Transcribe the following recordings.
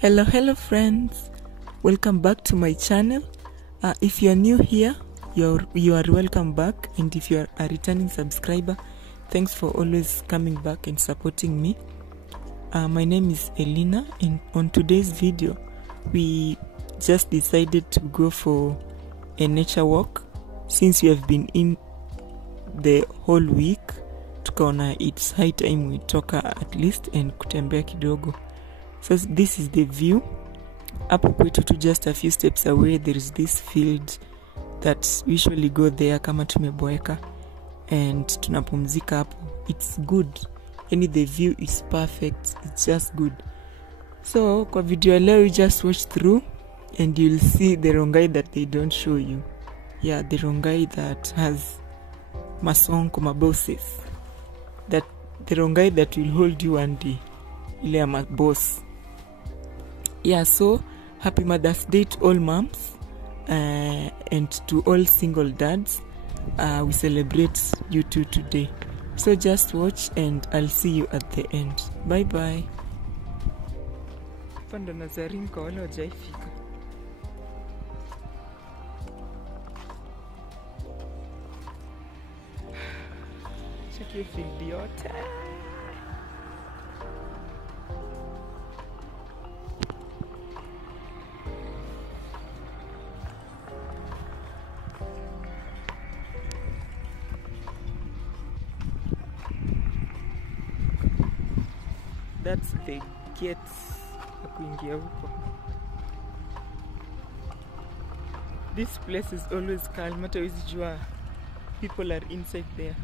Hello friends, welcome back to my channel. If you are new here, you are welcome back, and if you are a returning subscriber, thanks for always coming back and supporting me. My name is Elina, and on today's video we just decided to go for a nature walk since we have been in the whole week. Tukaona it's high time we toka at least and kutembea kidogo. So this is the view. Hapo kwetu tu just a few steps away there is this field that we usually go there kama tumeboeka and tunapumzika hapo. It's good. The view is perfect. It's just good. So kwa video leo you just watch through and you'll see the Rongai that they don't show you. Yeah, the Rongai that has masonko mabosses. That the Rongai that will hold you one day. Ile ama boss. Yeah, so happy Mother's Day to all moms and to all single dads. We celebrate you two today. So just watch and I'll see you at the end. Bye bye. Panda Nazarin kwa wale wajaifika. Check your field yote. That's the gate ya kuingia huko. This place is always calm. Hata huwezi jua people are inside there.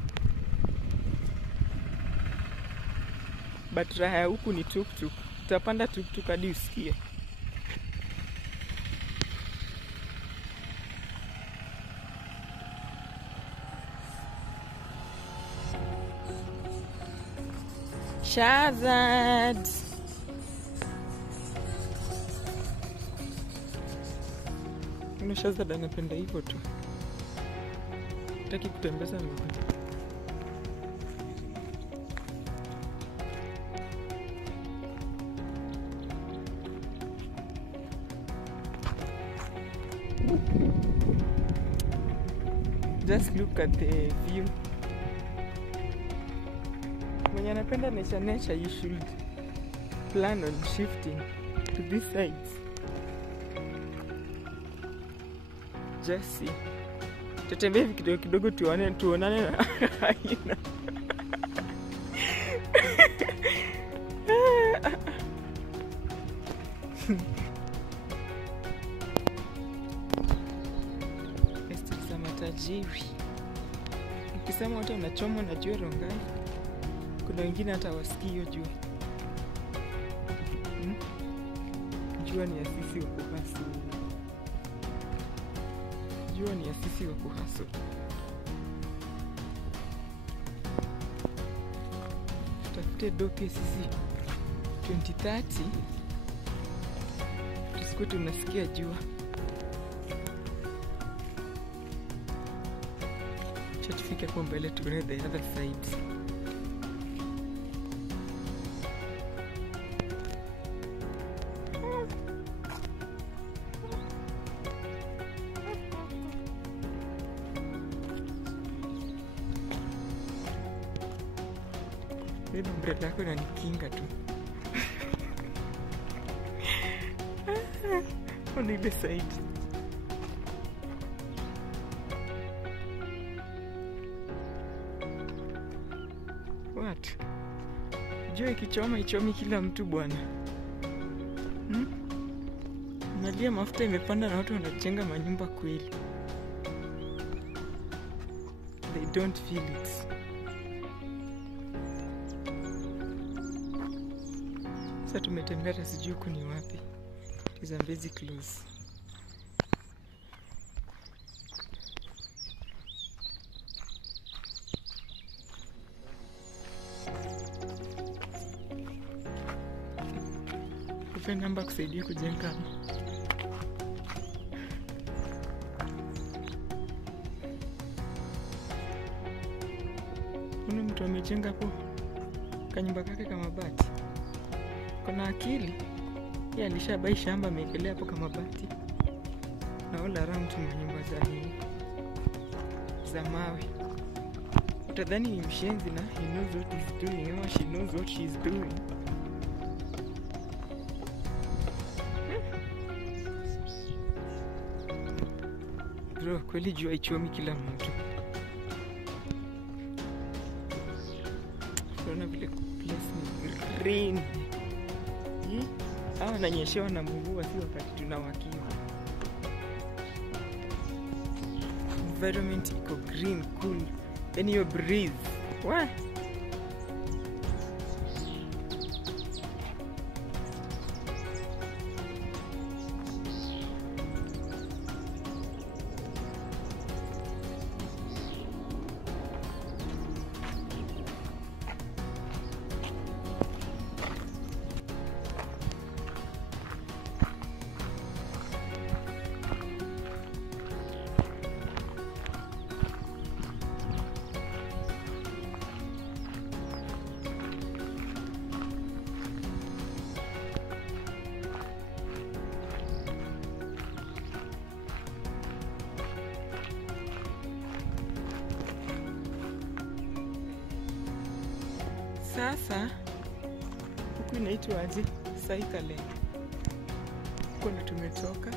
But raha huku ni tuk-tuk. Utapanda tuk-tuk hadi usikie. Shazad. Shazad anapenda hivyo tu. Hataki kutembeza miguu. Just look at the view. When you napenda nature, you should plan on shifting to this side. Just see. Tutembee kidogo tuonane na haina. Estisa matajiri. Ukisema watu wanachomwa na jua Rongai. Kuna wengine hata wasikii hiyo jua. Jua ni asisi wa kuhasu. Jua ni asisi wa kuhasu. Tutafute dope sisi 2030. Tusikuwe tunasikia jua. Tufike kwa mbele tuone the other side. Hili umbrella yako inanikinga tu. On ile side. What? Jua ikichoma ichomi kila mtu bwana. Nalia mafuta imepanda na watu wanajenga manyumba kweli. They don't feel it. Sasa tumetembea hata sijui huku ni wapi. It is Mbezi close. Kupe namba kusaidia kujenga. Kuna mtu amejenga hapo kanyumba kake kama bati. Kuna akili. Yeye alishabai shamba amekelea hapo kama bati. Na all around nyumba za mawe. Utadhani ni mshenzi na he knows what he's doing or she knows what she's doing. Bro, kweli jua ichomi kila mtu. Unaona vile place ni green. Hawa nanyeshewa na mvua si wakati tunawakiwa. Environment iko green, cool. Then you breathe. What? Sasa huku inaitwa aje? Cycling. Huko ndo tumetoka.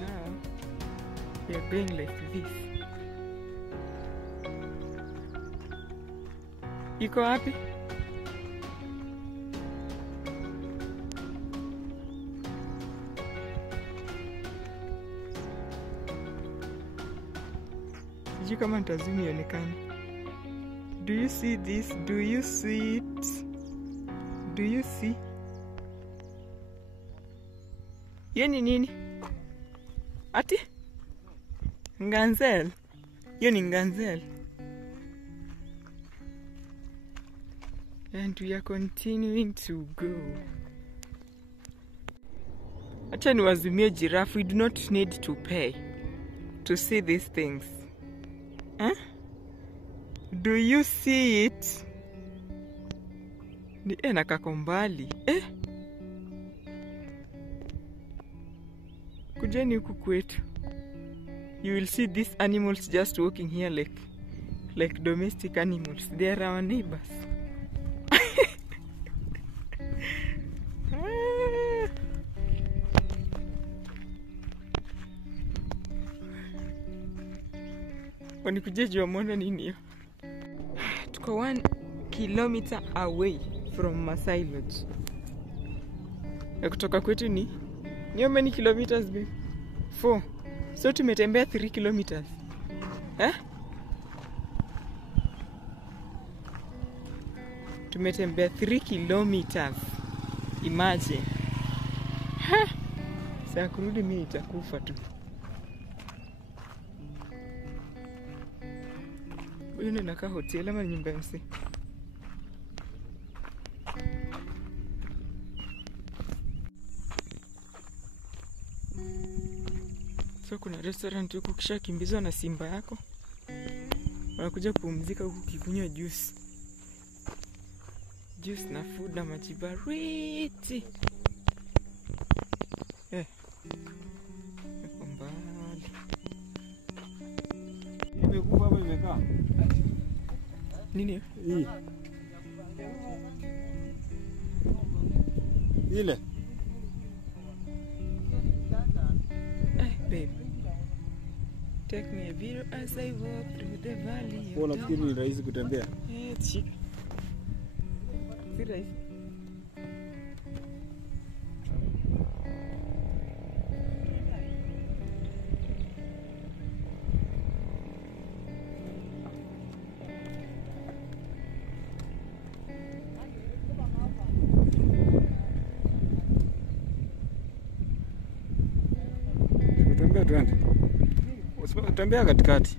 Now we are going like this. Iko wapi? Sijui kama nitazumi ionekane. Do you see this? Do you see it? Do you see? Hiyo ni nini? Ati? Nganzel. Hiyo ni nganzel. And we are continuing to go. Acha niwazimie giraffe. We do not need to pay to see these things. Huh? Do you see it? Ni nakako mbali. Kujeni huku kwetu. You will see these animals just walking here like domestic animals. They are our neighbors. Wanikuje jua mwona nini hiyo? Tuko 1 kilometer away from Masai Lodge. Ya kutoka kwetu ni how many kilometers babe? 4. So tumetembea 3 kilometers. Tumetembea 3 kilometers. Imagine. Sasa kurudi mimi nitakufa tu. Huyu ni nakaa hotel ama nyumba ya mse? So kuna restaurant huku kisha kimbizwa na simba yako. Wanakuja kupumzika huku kikunywa juice. Juice na food na maji baridi. Mbali. Imekufa hapo imekaa. Nini? Hii. Ile. Babe. Take me a video as I walk through the valley. Kwa nafikiri ni rahisi kutembea. Chick. Si rahisi. Twende. Tembea katikati.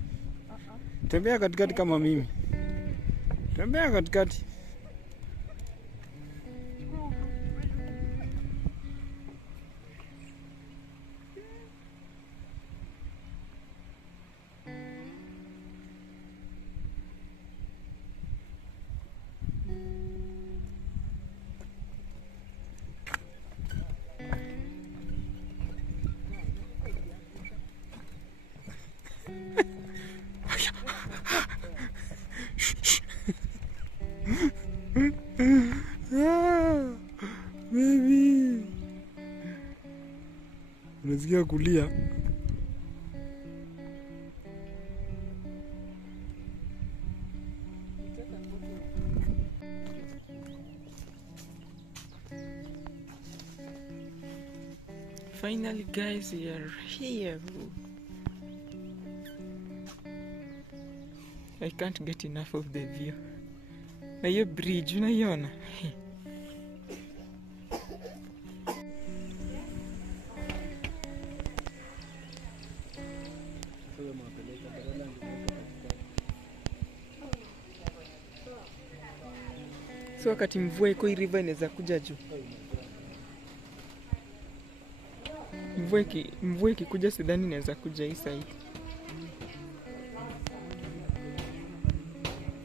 Tembea katikati kama mimi. Tembea katikati. Baby. Unasikia kulia? Finally guys, we are here. I can't get enough of the view. Na hiyo bridge unaiona? So wakati mvua iko hii river inaweza kuja juu. Mvua ikikuja sidhani inaweza kuja hii side.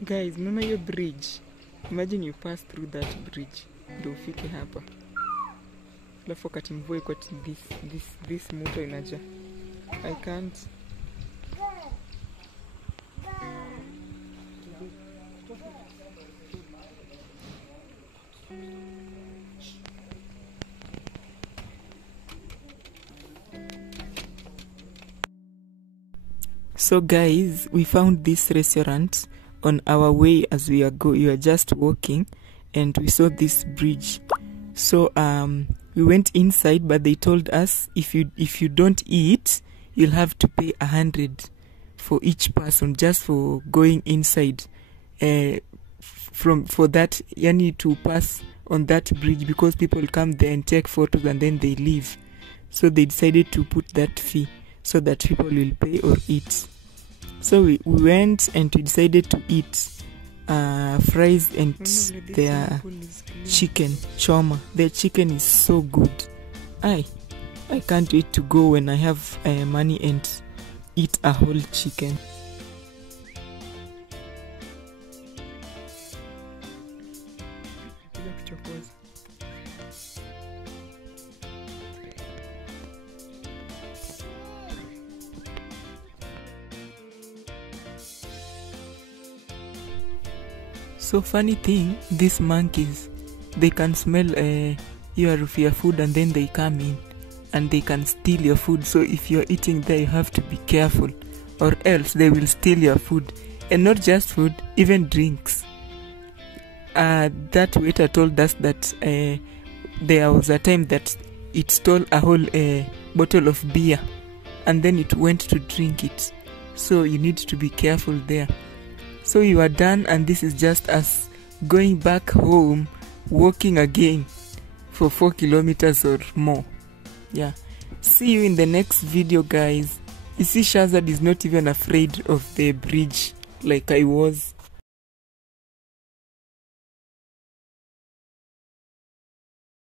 Guys, unaona hiyo bridge? Imagine you pass through that bridge ndio ufike hapa. Alafu wakati mvua iko this motor inaja. I can't. So guys, we found this restaurant on our way as we are just walking, and we saw this bridge. So we went inside, but they told us if you don't eat, you'll have to pay 100 for each person just for going inside. For that, you need to pass on that bridge because people come there and take photos and then they leave. So they decided to put that fee so that people will pay or eat. So we went and we decided to eat fries and their chicken choma. Their chicken is so good. I can't wait to go when I have money and eat a whole chicken. So funny thing, these monkeys, they can smell your food and then they come in and they can steal your food. So if you're eating there, you have to be careful or else they will steal your food. And not just food, even drinks. That waiter told us that there was a time that it stole a whole bottle of beer and then it went to drink it. So you need to be careful there. So you are done, and this is just us going back home, walking again for 4 kilometers or more. Yeah. See you in the next video, guys. You see, Shazad is not even afraid of the bridge like I was.